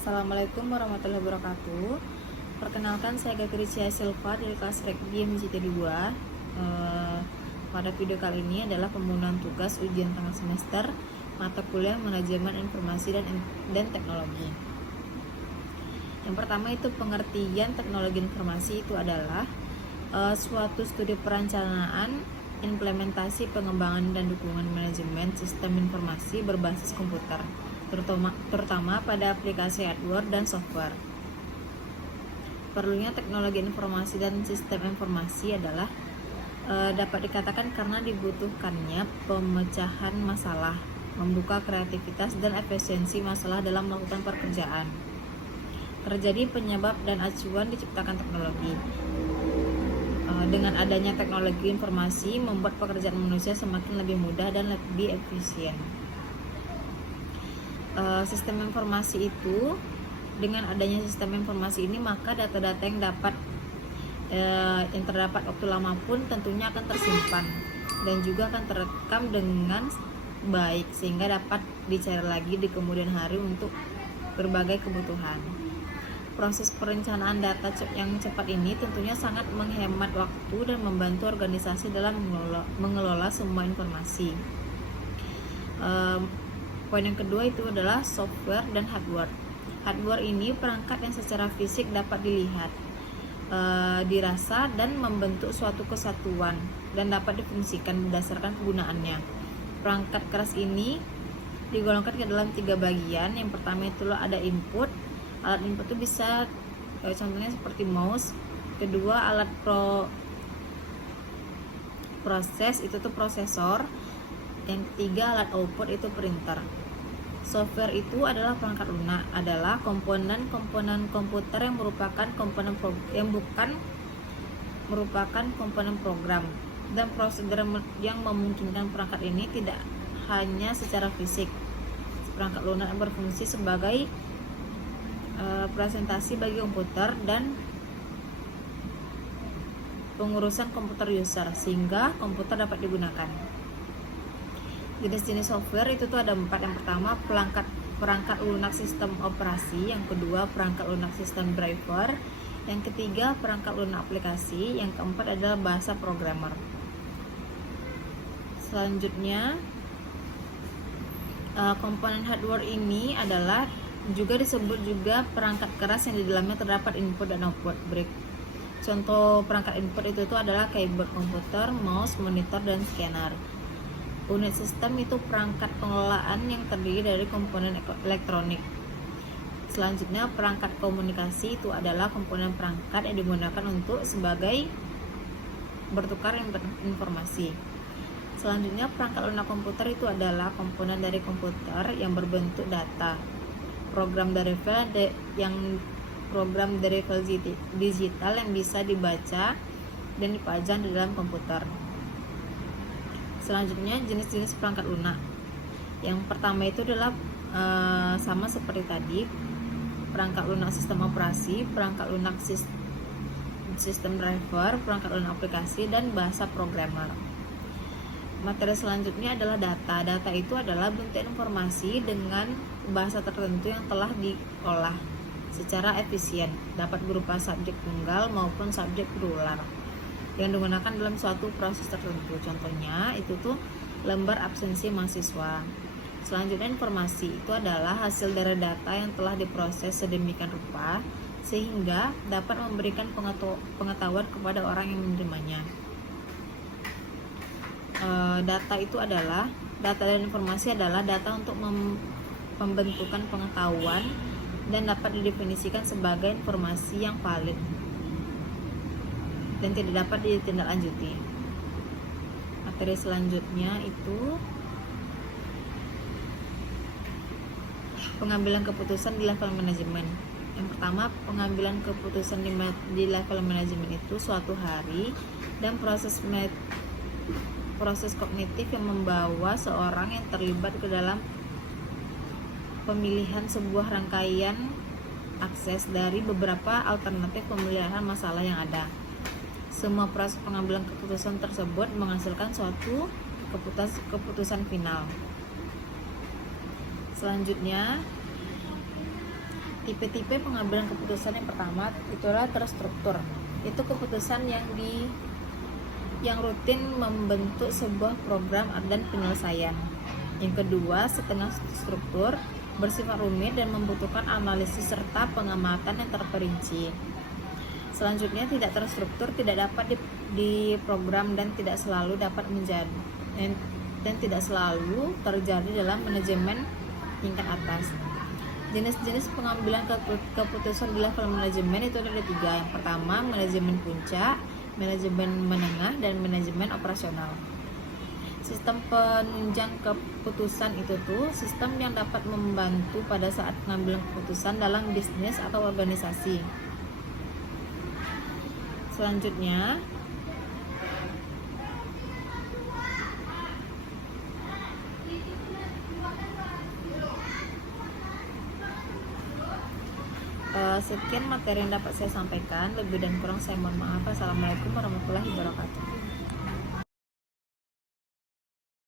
Assalamualaikum warahmatullahi wabarakatuh. Perkenalkan, saya Gakricia Silva dari kelas Regi MJT2. Pada video kali ini adalah pembunuhan tugas ujian tengah semester mata kuliah manajemen informasi dan teknologi. Yang pertama itu pengertian teknologi informasi itu adalah suatu studi perencanaan, implementasi, pengembangan dan dukungan manajemen sistem informasi berbasis komputer, terutama pada aplikasi hardware dan software. Perlunya teknologi informasi dan sistem informasi adalah dapat dikatakan karena dibutuhkannya pemecahan masalah, membuka kreativitas dan efisiensi masalah dalam melakukan pekerjaan. Terjadi penyebab dan acuan diciptakan teknologi. Dengan adanya teknologi informasi membuat pekerjaan manusia semakin lebih mudah dan lebih efisien. Sistem informasi itu, dengan adanya sistem informasi ini maka data-data yang terdapat waktu lama pun tentunya akan tersimpan dan juga akan terekam dengan baik sehingga dapat dicari lagi di kemudian hari untuk berbagai kebutuhan. Proses perencanaan data yang cepat ini tentunya sangat menghemat waktu dan membantu organisasi dalam mengelola semua informasi. Poin yang kedua itu adalah software dan hardware. Hardware ini perangkat yang secara fisik dapat dilihat, dirasa dan membentuk suatu kesatuan dan dapat difungsikan berdasarkan kegunaannya. Perangkat keras ini digolongkan ke dalam 3 bagian. Yang pertama itu ada input. Alat input itu bisa contohnya seperti mouse. Kedua, alat proses itu tuh prosesor. Yang ketiga, alat output itu printer. Software itu adalah perangkat lunak, adalah komponen-komponen komputer yang merupakan komponen program dan prosedur yang memungkinkan perangkat ini tidak hanya secara fisik. Perangkat lunak yang berfungsi sebagai presentasi bagi komputer dan pengurusan komputer user sehingga komputer dapat digunakan. Jenis-jenis software itu tuh ada 4. Yang pertama perangkat lunak sistem operasi, yang kedua perangkat lunak sistem driver, yang ketiga perangkat lunak aplikasi, yang keempat adalah bahasa programmer. Selanjutnya komponen hardware ini adalah juga disebut juga perangkat keras yang di dalamnya terdapat input dan output brick. Contoh perangkat input itu tuh adalah keyboard komputer, mouse, monitor, dan scanner. Unit sistem itu perangkat pengelolaan yang terdiri dari komponen elektronik. Selanjutnya perangkat komunikasi itu adalah komponen perangkat yang digunakan untuk sebagai bertukar informasi. Selanjutnya perangkat lunak komputer itu adalah komponen dari komputer yang berbentuk data. Program dari file digital yang bisa dibaca dan dipajang di dalam komputer. Selanjutnya jenis-jenis perangkat lunak. Yang pertama itu adalah sama seperti tadi, perangkat lunak sistem operasi, perangkat lunak sistem driver, perangkat lunak aplikasi, dan bahasa programmer. Materi selanjutnya adalah data. Data itu adalah bentuk informasi dengan bahasa tertentu yang telah diolah secara efisien, dapat berupa subjek tunggal maupun subjek berulang yang digunakan dalam suatu proses tertentu. Contohnya itu tuh lembar absensi mahasiswa. Selanjutnya informasi itu adalah hasil dari data yang telah diproses sedemikian rupa sehingga dapat memberikan pengetahuan kepada orang yang menerimanya. Data dan informasi adalah data untuk pembentukan pengetahuan dan dapat didefinisikan sebagai informasi yang valid dan tidak dapat ditindaklanjuti. Materi selanjutnya itu pengambilan keputusan di level manajemen. Yang pertama, pengambilan keputusan di level manajemen itu suatu hari dan proses kognitif yang membawa seorang yang terlibat ke dalam pemilihan sebuah rangkaian akses dari beberapa alternatif pemilihan masalah yang ada. Semua proses pengambilan keputusan tersebut menghasilkan suatu keputusan final. Selanjutnya, Tipe-tipe pengambilan keputusan yang pertama itulah terstruktur. Itu keputusan yang rutin membentuk sebuah program dan penyelesaian. Yang kedua, setengah struktur, bersifat rumit dan membutuhkan analisis serta pengamatan yang terperinci. Selanjutnya, tidak terstruktur, tidak dapat diprogram dan tidak selalu terjadi dalam manajemen tingkat atas. Jenis-jenis pengambilan keputusan di level manajemen itu ada 3. Yang pertama, manajemen puncak, manajemen menengah, dan manajemen operasional. Sistem penunjang keputusan itu tuh sistem yang dapat membantu pada saat pengambilan keputusan dalam bisnis atau organisasi. Selanjutnya, sekian materi yang dapat saya sampaikan. Lebih dan kurang saya mohon maaf. Assalamualaikum warahmatullahi wabarakatuh.